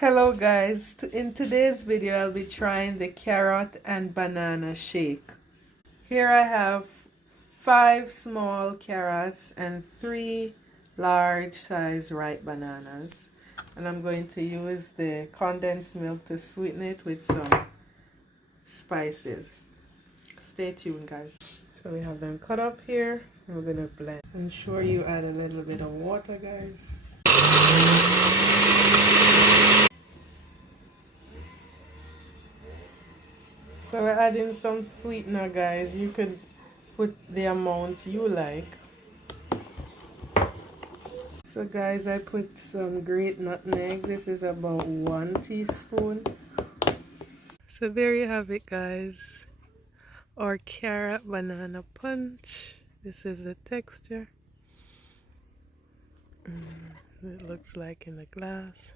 Hello guys, in today's video I'll be trying the carrot and banana shake. Here I have 5 small carrots and 3 large size ripe bananas, and I'm going to use the condensed milk to sweeten it with some spices. Stay tuned guys. So we have them cut up here and we're going to blend. Ensure you add a little bit of water guys. So we're adding some sweetener guys. You could put the amount you like. So guys, I put some grated nutmeg. This is about 1 teaspoon. So there you have it guys. Our carrot banana punch. This is the texture. It looks like in the glass.